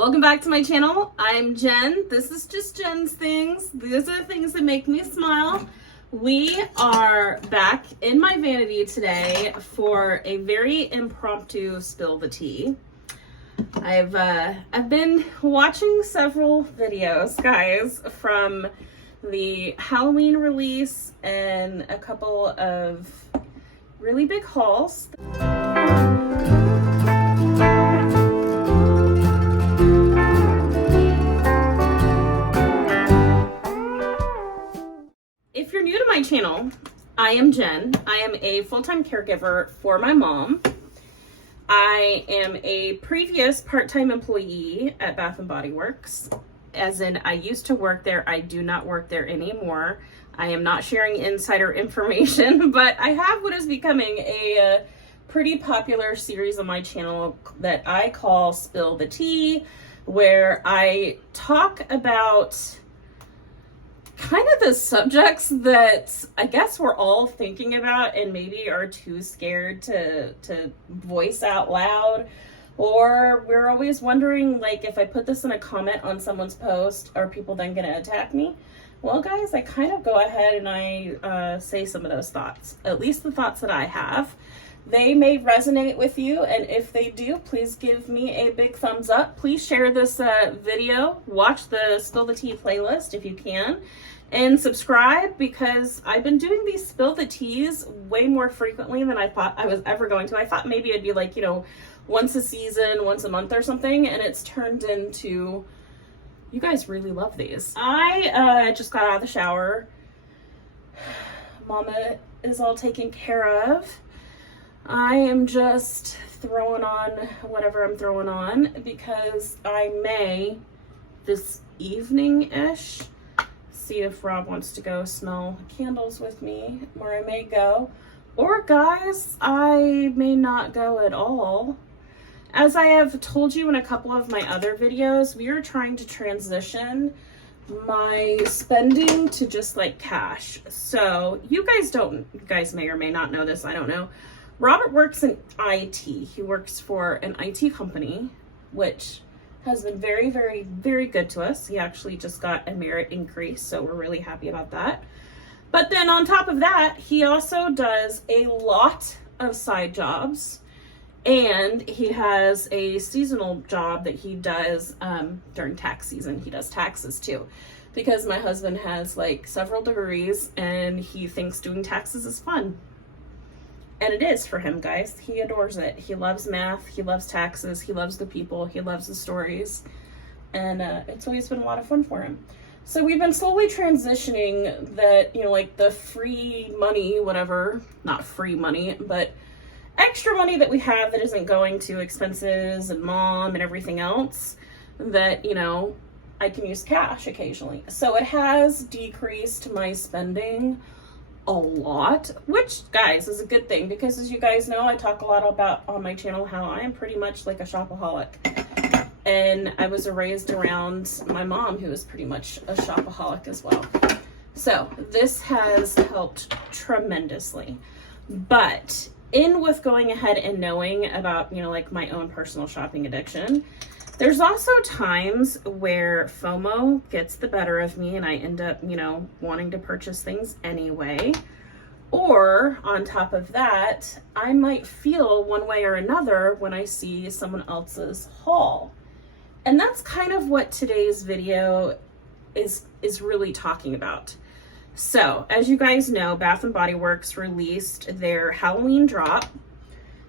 Welcome back to my channel. I'm Jen. This is just Jen's things. These are the things that make me smile. We are back in my vanity today for a very impromptu spill the tea. I've been watching several videos, guys, from the Halloween release and a couple of really big hauls. If you're new to my channel, I am Jen. I am a full-time caregiver for my mom. I am a previous part-time employee at Bath & Body Works. As in, I used to work there. I do not work there anymore. I am not sharing insider information, but I have what is becoming a pretty popular series on my channel that I call Spill the Tea, where I talk about kind of the subjects that I guess we're all thinking about and maybe are too scared to voice out loud, or we're always wondering, like, if I put this in a comment on someone's post, are people then gonna attack me? Well, guys, I kind of go ahead and I say some of those thoughts, at least the thoughts that I have. They may resonate with you, and if they do, please give me a big thumbs up. Please share this video, watch the Spill the Tea playlist if you can, and subscribe, because I've been doing these Spill the Teas way more frequently than I thought I was ever going to. I thought maybe it'd be like, you know, once a season, once a month or something, and it's turned into, you guys really love these. I just got out of the shower. Mama is all taken care of. I am just throwing on whatever I'm throwing on because I may, this evening-ish, see if Rob wants to go smell candles with me, where I may go. Or, guys, I may not go at all. As I have told you in a couple of my other videos, we are trying to transition my spending to just like cash. So you guys may or may not know this, I don't know. Robert works in IT. He works for an IT company, which has been very, very, very good to us. He actually just got a merit increase, so we're really happy about that. But then on top of that, he also does a lot of side jobs, and he has a seasonal job that he does during tax season. He does taxes too, because my husband has like several degrees and he thinks doing taxes is fun. And it is for him, guys. He adores it. He loves math. He loves taxes. He loves the people. He loves the stories. And it's always been a lot of fun for him. So we've been slowly transitioning that, you know, like the free money, whatever, not free money, but extra money that we have that isn't going to expenses and mom and everything else, that, you know, I can use cash occasionally. So it has decreased my spending a lot, which, guys, is a good thing, because as you guys know, I talk a lot about on my channel how I am pretty much like a shopaholic, and I was raised around my mom, who is pretty much a shopaholic as well. So this has helped tremendously. But in with going ahead and knowing about, you know, like my own personal shopping addiction, there's also times where FOMO gets the better of me and I end up, you know, wanting to purchase things anyway. Or on top of that, I might feel one way or another when I see someone else's haul. And that's kind of what today's video is really talking about. So, as you guys know, Bath & Body Works released their Halloween drop.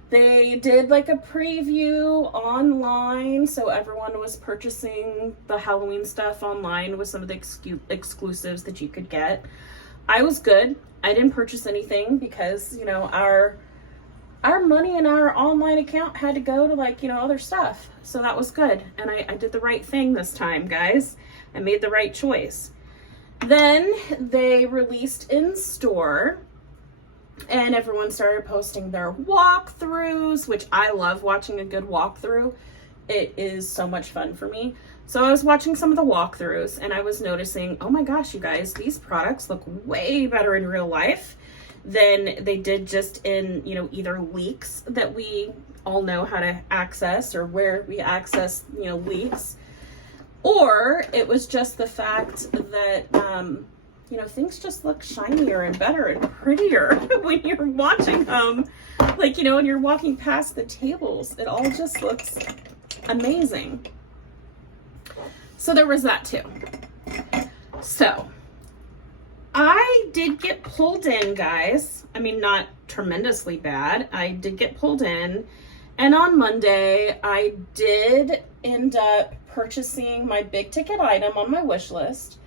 They did like a preview online, so everyone was purchasing the Halloween stuff online with some of the exclusives that you could get. I was good. I didn't purchase anything because, you know, our money in our online account had to go to, like, you know, other stuff. So that was good. And I did the right thing this time, guys. I made the right choice. Then they released in store, and everyone started posting their walkthroughs, which I love watching a good walkthrough. It is so much fun for me. So I was watching some of the walkthroughs and I was noticing, oh my gosh, you guys, these products look way better in real life than they did just in, you know, either leaks that we all know how to access, or where we access, you know, leaks. or it was just the fact that, you know, things just look shinier and better and prettier when you're watching them. Like, you know, when you're walking past the tables, it all just looks amazing. So there was that too. So I did get pulled in, guys. I mean, not tremendously bad. I did get pulled in. And on Monday, I did end up purchasing my big ticket item on my wish list,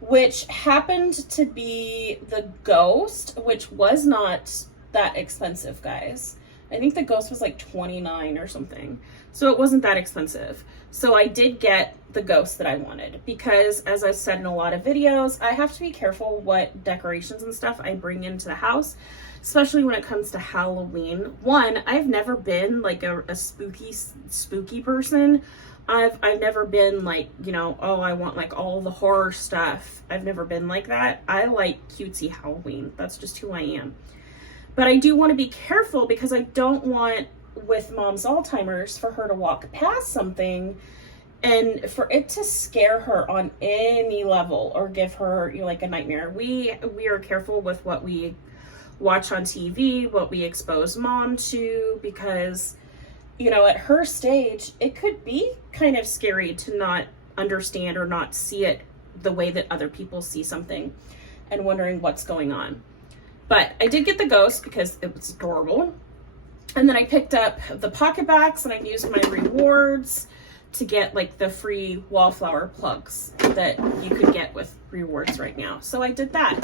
which happened to be the Ghost, which was not that expensive, guys. I think the Ghost was like $29 or something. So it wasn't that expensive. So I did get the Ghost that I wanted because, as I've said in a lot of videos, I have to be careful what decorations and stuff I bring into the house, especially when it comes to Halloween. One, I've never been like a spooky person. I've never been like, you know, oh, I want like all the horror stuff. I've never been like that. I like cutesy Halloween. That's just who I am. But I do want to be careful because I don't want, with Mom's Alzheimer's, for her to walk past something and for it to scare her on any level or give her, you know, like a nightmare. We are careful with what we watch on TV, what we expose Mom to, because, you know, at her stage, it could be kind of scary to not understand or not see it the way that other people see something and wondering what's going on. But I did get the Ghost because it was adorable. And then I picked up the pocket bags and I used my rewards to get like the free wallflower plugs that you could get with rewards right now. So I did that.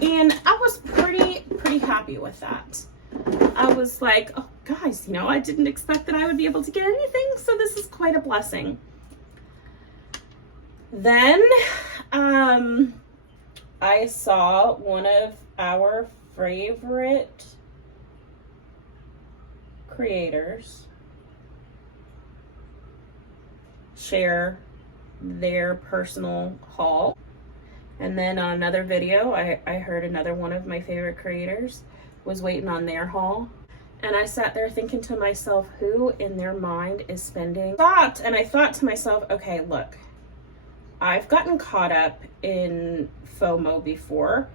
And I was pretty happy with that. I was like, oh guys, you know, I didn't expect that I would be able to get anything. So this is quite a blessing. Then I saw one of our favorite creators share their personal haul. And then on another video, I heard another one of my favorite creators was waiting on their haul. And I sat there thinking to myself, who in their mind is spending? And I thought to myself, okay, look, I've gotten caught up in FOMO before.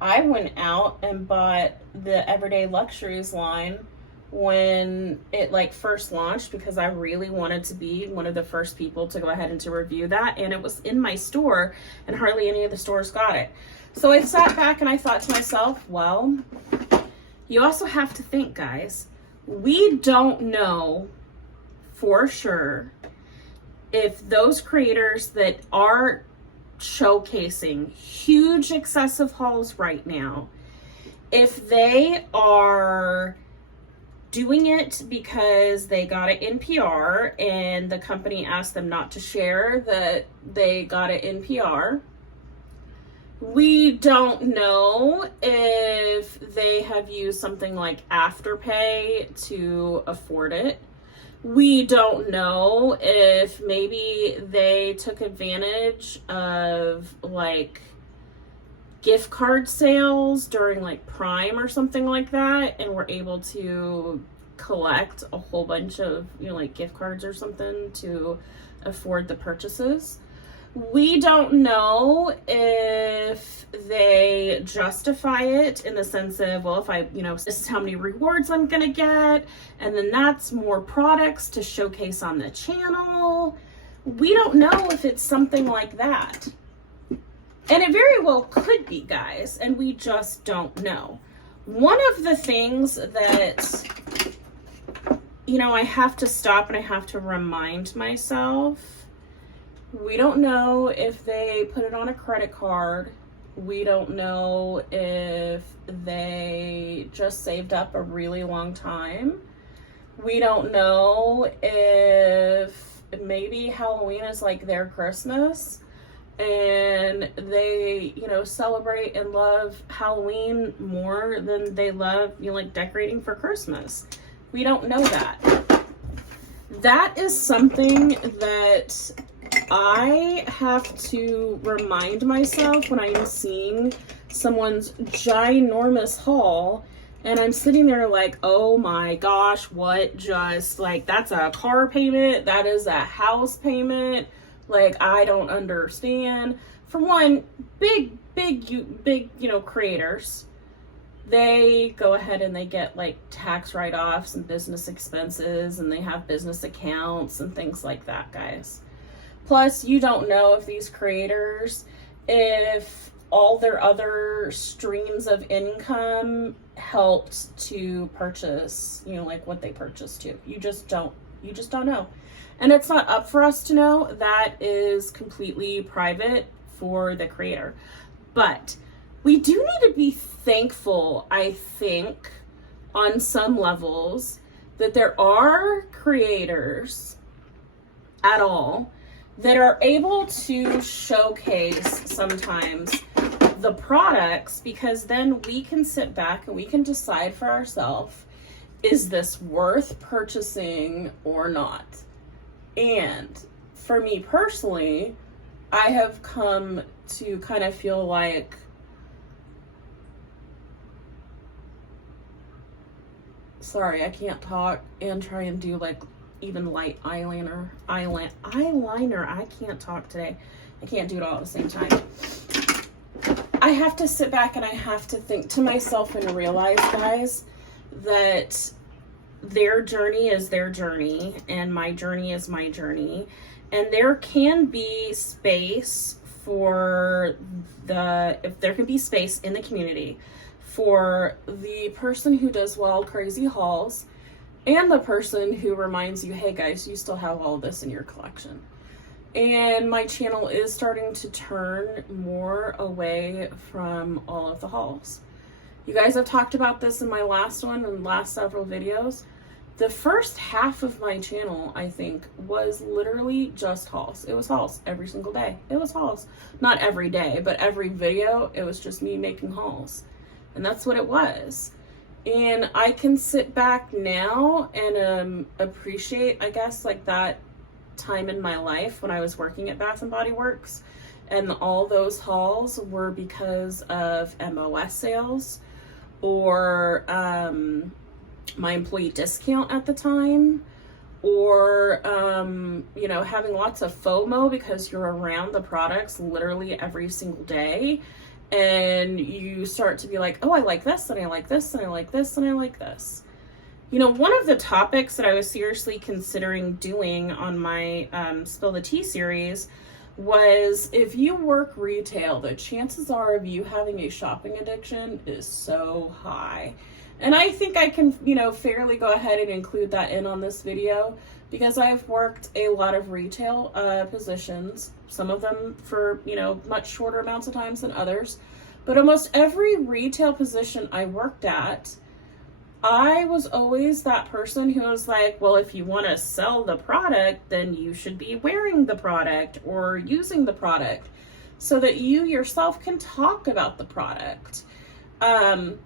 I went out and bought the Everyday Luxuries line when it like first launched because I really wanted to be one of the first people to go ahead and to review that, and it was in my store and hardly any of the stores got it. So I sat back and I thought to myself, well, you also have to think, guys, we don't know for sure if those creators that are showcasing huge excessive hauls right now, if they are doing it because they got it in PR and the company asked them not to share that they got it in PR. We don't know if they have used something like Afterpay to afford it. We don't know if maybe they took advantage of like gift card sales during like Prime or something like that and were able to collect a whole bunch of, you know, like gift cards or something to afford the purchases. We don't know if they justify it in the sense of, well, if I, you know, this is how many rewards I'm gonna get, and then that's more products to showcase on the channel. We don't know if it's something like that. And it very well could be, guys, and we just don't know. One of the things that, you know, I have to stop and I have to remind myself, we don't know if they put it on a credit card. We don't know if they just saved up a really long time. We don't know if maybe Halloween is like their Christmas and they, you know, celebrate and love Halloween more than they love, you know, like decorating for Christmas. We don't know that. That is something that I have to remind myself when I'm seeing someone's ginormous haul and I'm sitting there like, oh my gosh, what just, like, that's a car payment, that is a house payment, Like, I don't understand. For one, big, creators, they go ahead and they get like tax write-offs and business expenses, and they have business accounts and things like that, guys. Plus, you don't know if these creators, if all their other streams of income helped to purchase, like what they purchased to. You just don't know. And it's not up for us to know. That is completely private for the creator. But we do need to be thankful, I think, on some levels, that there are creators at all that are able to showcase sometimes the products, because then we can sit back and we can decide for ourselves, is this worth purchasing or not? And for me personally, I have come to kind of feel like sorry, I can't talk and try and do like even light eyeliner. I can't talk today. I can't do it all at the same time. I have to sit back and I have to think to myself and realize, guys, that their journey is their journey and my journey is my journey. And there can be space for if there can be space in the community for the person who does wild, crazy hauls and the person who reminds you, hey guys, you still have all this in your collection. And my channel is starting to turn more away from all of the hauls. You guys have talked about this in my last one and last several videos. The first half of my channel, I think, was literally just hauls. It was hauls every single day. It was hauls. Not every day, but every video, it was just me making hauls. And that's what it was. And I can sit back now and appreciate, I guess, like that time in my life when I was working at Bath & Body Works, and all those hauls were because of MOS sales or my employee discount at the time, or having lots of FOMO because you're around the products literally every single day, and you start to be like, oh, I like this, and I like this, and I like this, and I like this. One of the topics that I was seriously considering doing on my Spill the Tea series was, if you work retail, the chances are of you having a shopping addiction is so high. And I think I can, fairly go ahead and include that in on this video, because I've worked a lot of retail positions, some of them for, much shorter amounts of times than others. But almost every retail position I worked at, I was always that person who was like, well, if you want to sell the product, then you should be wearing the product or using the product so that you yourself can talk about the product. And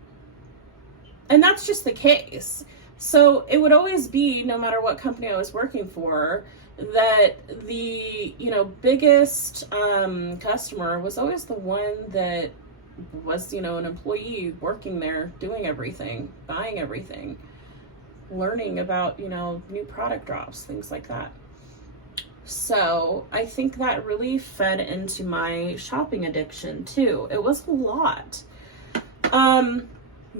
that's just the case. So it would always be, no matter what company I was working for, that the, biggest customer was always the one that was, an employee working there, doing everything, buying everything, learning about, new product drops, things like that. So I think that really fed into my shopping addiction too. It was a lot.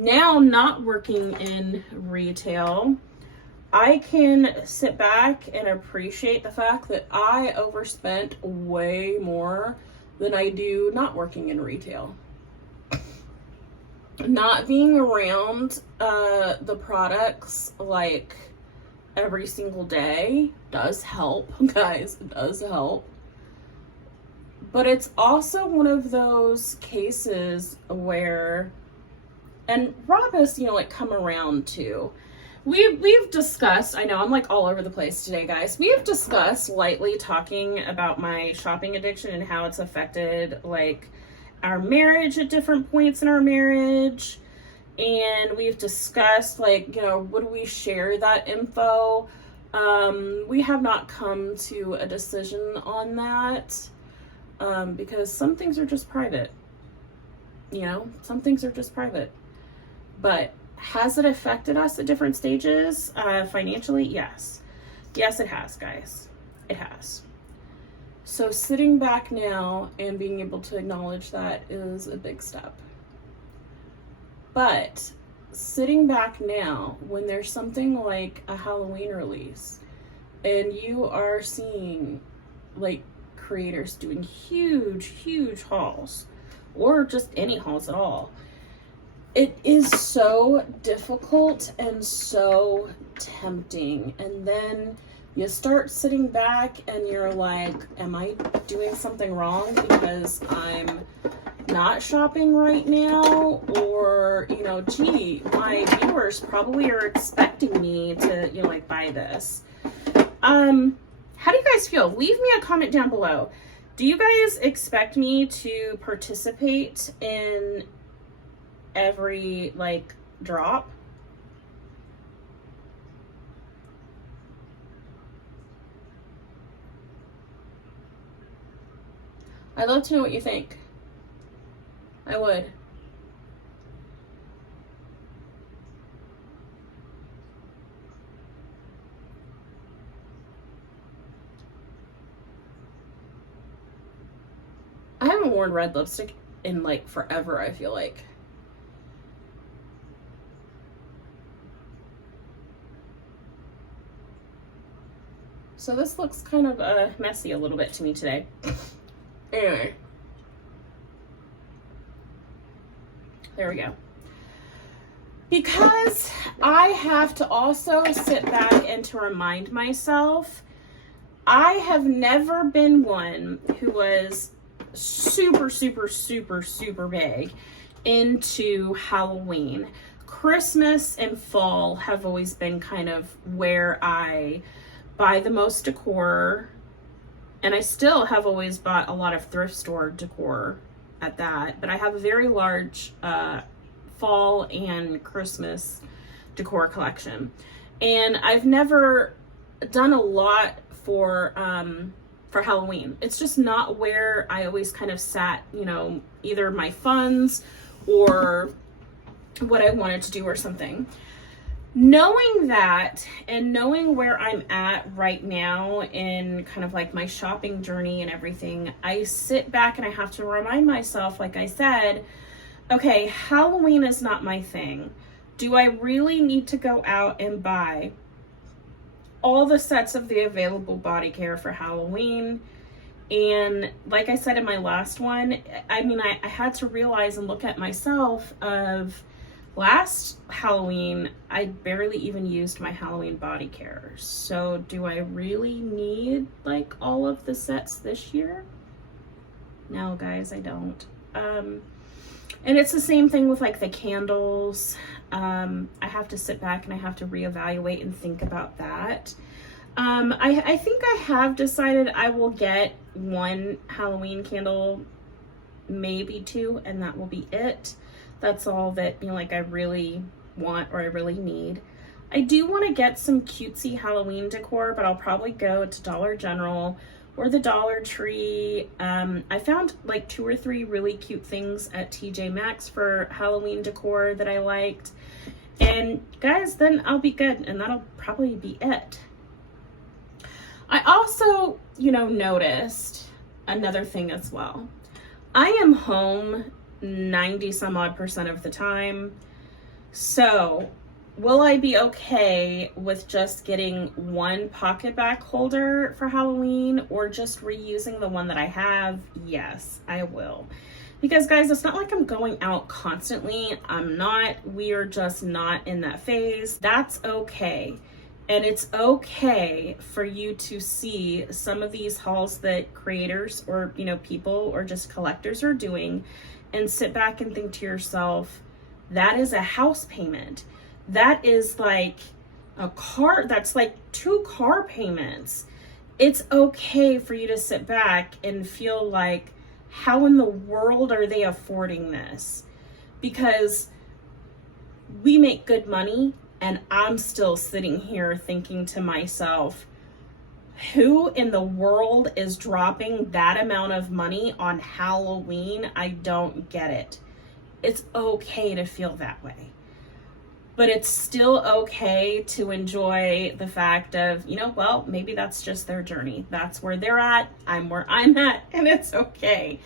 Now, not working in retail, I can sit back and appreciate the fact that I overspent way more than I do not working in retail. Not being around the products like every single day does help, guys. It does help. But it's also one of those cases where, and Rob has, come around to. We've discussed, I know I'm like all over the place today, guys. We have discussed lightly talking about my shopping addiction and how it's affected like our marriage at different points in our marriage. And we've discussed like, would we share that info? We have not come to a decision on that because some things are just private. Some things are just private. But has it affected us at different stages financially? Yes. Yes, it has, guys. It has. So sitting back now and being able to acknowledge that is a big step. But sitting back now, when there's something like a Halloween release and you are seeing like creators doing huge hauls, or just any hauls at all, it is so difficult and so tempting. And then you start sitting back and you're like, am I doing something wrong because I'm not shopping right now? Or, you know, gee, my viewers probably are expecting me to, you know, like buy this. How do you guys feel? Leave me a comment down below. Do you guys expect me to participate in every like drop? I'd love to know what you think. I would. I haven't worn red lipstick in like forever, I feel like. So this looks kind of messy a little bit to me today. Anyway. There we go. Because I have to also sit back and to remind myself, I have never been one who was super big into Halloween. Christmas and fall have always been kind of where I buy the most decor, and I still have always bought a lot of thrift store decor at that, but I have a very large fall and Christmas decor collection, and I've never done a lot for Halloween. It's just not where I always kind of sat, you know, either my funds or what I wanted to do or something. Knowing that and knowing where I'm at right now in kind of like my shopping journey and everything, I sit back and I have to remind myself, like I said, okay, Halloween is not my thing. Do I really need to go out and buy all the sets of the available body care for Halloween? And like I said in my last one, I mean, I had to realize and look at myself of last Halloween, I barely even used my Halloween body care. So do I really need like all of the sets this year? No, guys, I don't. And it's the same thing with like the candles. I have to sit back and I have to reevaluate and think about that. I think I have decided I will get one Halloween candle, maybe two, and that will be it. That's all that, you know, like I really want or I really need. I do want to get some cutesy Halloween decor, but I'll probably go to Dollar General or the Dollar Tree. I found like 2 or 3 really cute things at TJ Maxx for Halloween decor that I liked. And guys, then I'll be good, and that'll probably be it. I also, you know, noticed another thing as well. I am home 90 some odd % of the time. So will I be okay with just getting one pocket back holder for Halloween or just reusing the one that I have? Yes, I will. Because guys, it's not like I'm going out constantly. I'm not. We are just not in that phase. That's okay. And it's okay for you to see some of these hauls that creators or, you know, people or just collectors are doing and sit back and think to yourself, that is a house payment. That is like a car, that's like 2 car payments. It's okay for you to sit back and feel like, how in the world are they affording this? Because we make good money, and I'm still sitting here thinking to myself, who in the world is dropping that amount of money on Halloween? I don't get it. It's okay to feel that way. but it's still okay to enjoy the fact of, you know, well, maybe that's just their journey. That's where they're at. I'm where I'm at, and it's okay.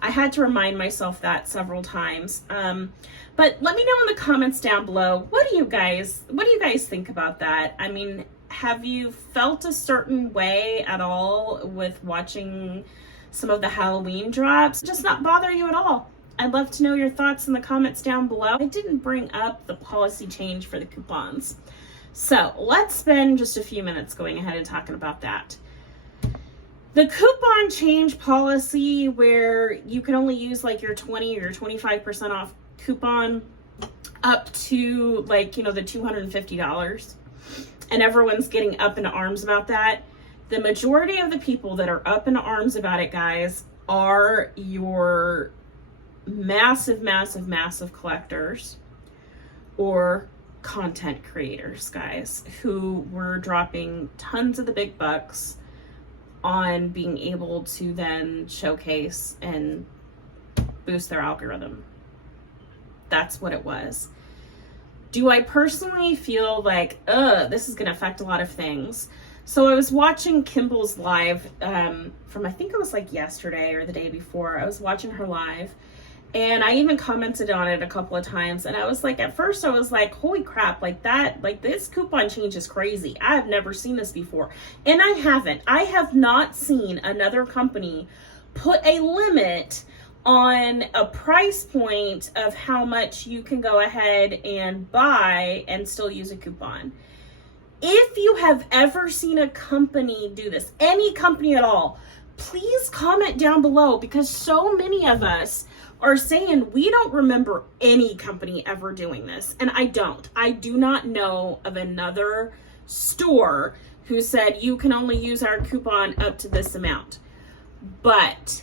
I had to remind myself that several times. But let me know in the comments down below, what do you guys think about that? I mean, have you felt a certain way at all with watching some of the Halloween drops? Just not bother you at all? I'd love to know your thoughts in the comments down below. I didn't bring up the policy change for the coupons. So let's spend just a few minutes going ahead and talking about that. The coupon change policy where you can only use like your 20 or 25% off coupon up to like, you know, the $250. And everyone's getting up in arms about that. The majority of the people that are up in arms about it, guys, are your massive collectors or content creators, guys, who were dropping tons of the big bucks on being able to then showcase and boost their algorithm. That's what it was. Do I personally feel like, this is going to affect a lot of things? So I was watching Kimball's live from, I think it was like yesterday or the day before. I was watching her live, and I even commented on it a couple of times. And I was like, at first I was like, holy crap, like that, like this coupon change is crazy. I've never seen this before. And I haven't. I have not seen another company put a limit on a price point of how much you can go ahead and buy and still use a coupon. If you have ever seen a company do this, any company at all, please comment down below, because so many of us are saying we don't remember any company ever doing this. And I do not know of another store who said you can only use our coupon up to this amount. But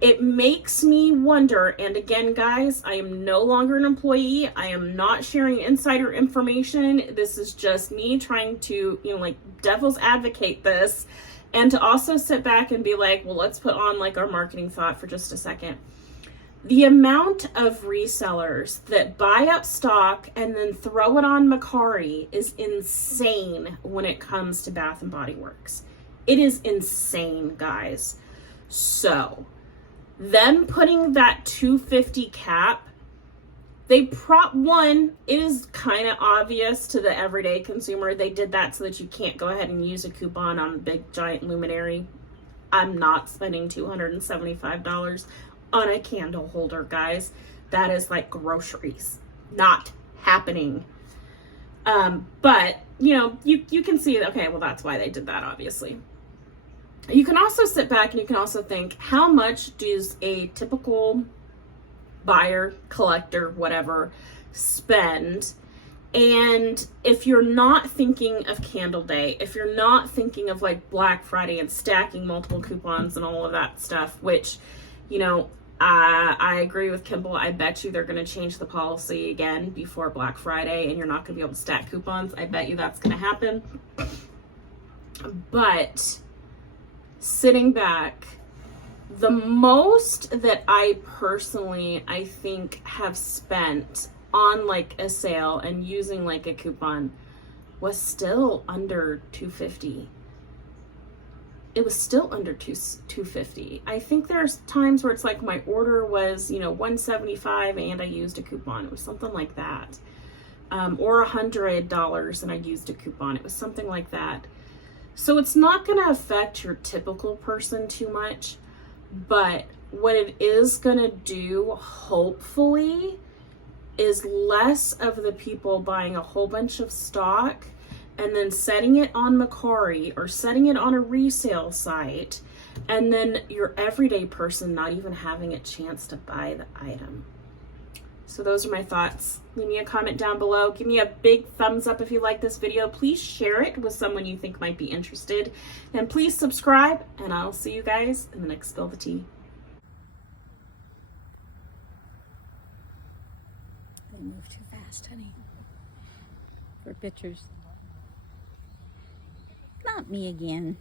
it makes me wonder, and again, guys, I am no longer an employee. I am not sharing insider information. This is just me trying to, you know, like devil's advocate this, and to also sit back and be like, well, let's put on like our marketing thought for just a second. The amount of resellers that buy up stock and then throw it on Mercari is insane when it comes to Bath and Body Works. It is insane, guys. So them putting that $250 cap, it is kind of obvious to the everyday consumer. They did that so that you can't go ahead and use a coupon on a big giant luminary. I'm not spending $275 on a candle holder, guys. That is like groceries. Not happening. But you know, you can see, okay, well, that's why they did that, obviously. You can also sit back and you can also think, how much does a typical buyer, collector, whatever, spend? And if you're not thinking of Candle Day, if you're not thinking of like Black Friday and stacking multiple coupons and all of that stuff, which, you know, I agree with Kimball. I bet you they're going to change the policy again before Black Friday and you're not going to be able to stack coupons. I bet you that's going to happen. But sitting back, the most that I personally, I think, have spent on like a sale and using like a coupon was still under $250. It was still under $250. I think there's times where it's like my order was, you know, $175 and I used a coupon. It was something like that. Or $100 and I used a coupon. It was something like that. So it's not going to affect your typical person too much, but what it is going to do, hopefully, is less of the people buying a whole bunch of stock and then setting it on Mercari or setting it on a resale site, and then your everyday person not even having a chance to buy the item. So those are my thoughts. Leave me a comment down below. Give me a big thumbs up if you like this video. Please share it with someone you think might be interested. And please subscribe, and I'll see you guys in the next Spill the Tea. They move too fast, honey. For pictures. Not me again.